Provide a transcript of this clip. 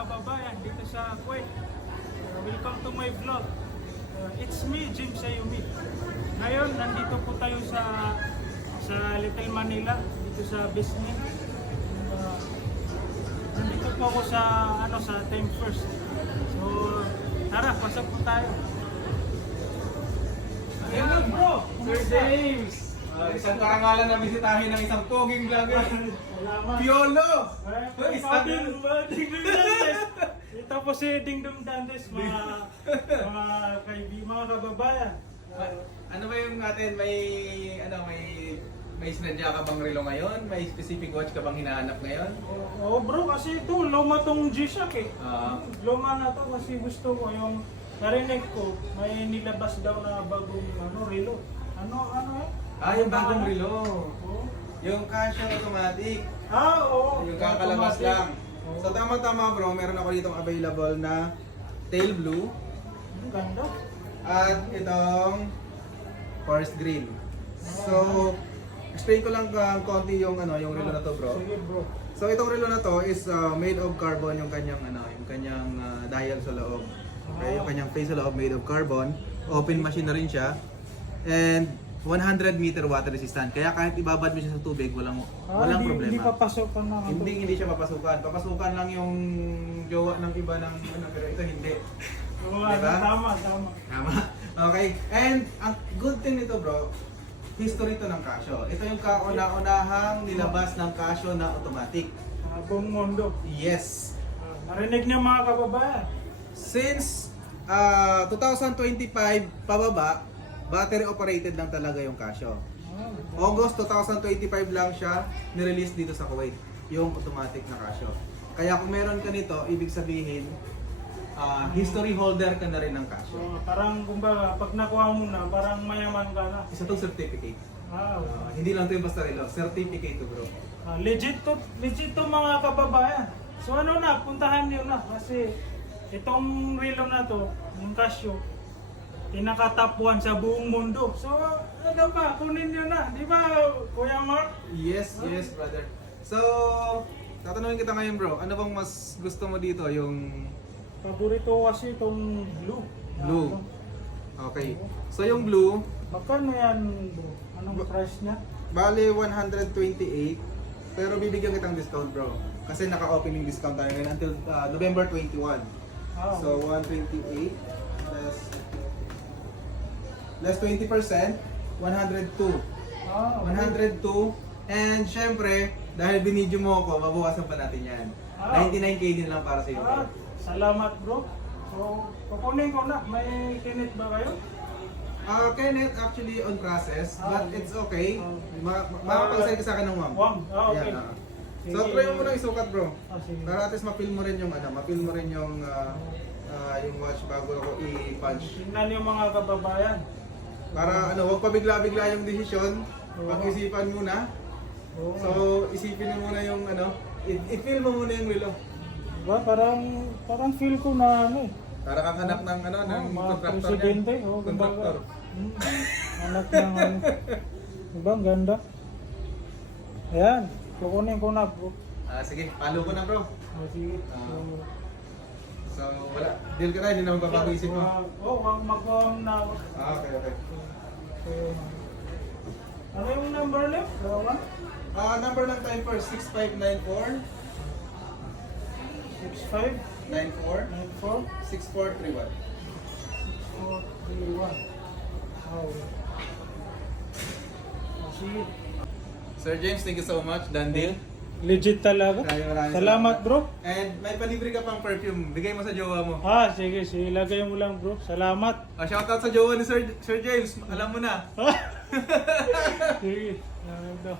kababayan dito sa Kuwait. Welcome to my vlog. It's me, Jim Sayumi. Ngayon, nandito po tayo sa Little Manila, dito sa Bisni. Nandito po ako sa Time First. So, tara, pasok po tayo. Hello bro! Sir James! Isang karangalan na bisitahin ng isang poging vlogger. Salamat. Piolo! Ito po si Dingdong Dantes, mga kaibigan, mga kababayan. Ano ba yung natin? May sinadya ka bang relo ngayon? May specific watch ka bang hinahanap ngayon? Oo bro, kasi ito, luma tong G-Shock eh. Ah. Luma na to kasi gusto ko yung narinig ko, may nilabas daw na bagong relo. Ano Yung bagong relo. Oo. Yung Casio automatic. Oo. Yung kakalabas Automatic. lang. Oo. So tama-tama bro, meron ako ditong available na tail blue Ang ganda. at itong forest green. So, explain ko lang konti yung relo na to bro. Sige bro. So itong relo na to is made of carbon yung kanyang dial sa loob. Okay, yung kanyang face sa loob made of carbon. Open machine na rin siya. And 100 meter water resistant. Kaya kahit ibabad mo siya sa tubig, walang problema. Hindi papasukan na. Hindi siya papasukan. Papasukan lang yung jowa ng iba ng pero ito hindi. Oo, Diba? tama. Tama. Okay. And ang good thing nito bro, history to ng Casio. Ito yung kauna-unahang nilabas ng Casio na automatic. Buong mundo. Yes. Narinig niyo mga kababayan. Since 2025 pababa, battery operated lang talaga yung Casio. August 2025 lang siya nirelease dito sa Kuwait, yung automatic na Casio. Kaya kung meron ka nito, ibig sabihin history holder ka na rin ng Casio. So, parang kumbaga, pag nakuha mo na, parang mayaman ka na. Isa tong certificate. Wow. Hindi lang to yung basta relo, certificate to bro. Legit to mga kababayan. So puntahan niyo na kasi itong relo na to, yung Casio, pinaka-top 1 sa buong mundo. So, kunin niyo na. Di ba, Kuya Mark? Yes, brother. So, tatanungin kita ngayon bro, ano bang mas gusto mo dito? Yung Paborito ko kasi itong blue. blue. Okay. So yung blue, Magkano yan, bro? Anong price niya? bali 128, pero bibigyan kitang discount bro. Kasi naka-opening discount tayo ngayon until November 21. So 128 less 20%, 102. 102. And syempre, dahil binidyo mo ako, mabawasan pa natin yan. 99k din lang para sa iyo. Salamat bro. So, kukunin ko na. May kinit ba kayo? Kenneth actually on process, but it's okay. Makapag-send ka sa akin ng ma'am. Okay. Yan, So try mo muna isukat bro. Sige. Para at least ma-feel mo rin yung yung watch bago ako i-punch. Tingnan yung mga kababayan. Para huwag pa bigla-bigla yung desisyon. Pag-isipan muna. Oo. So isipin mo muna yung i-feel mo muna yung relo. Diba? Parang feel ko na Para kang anak ng ng mga contractor presidente. niya. Oo, Contractor. Anak ng Diba? Ang ganda. Ayan. Kukunin ko na bro. Sige, follow ko na bro. Sige. So wala, deal ka na, hindi na magbabago isip mo. Huwag mag-on na ako. Okay. Ano yung number left? Number ng time first, 6594 65 94 94 6431. 431. Sige. Sir James, thank you so much. Done deal. Legit talaga. Maraming Salamat bro. And may palibre ka pang perfume. Bigay mo sa jowa mo. Sige. Ilagay mo lang bro. Salamat. Shoutout sa jowa ni Sir James. Alam mo na. Sige. Salamat daw.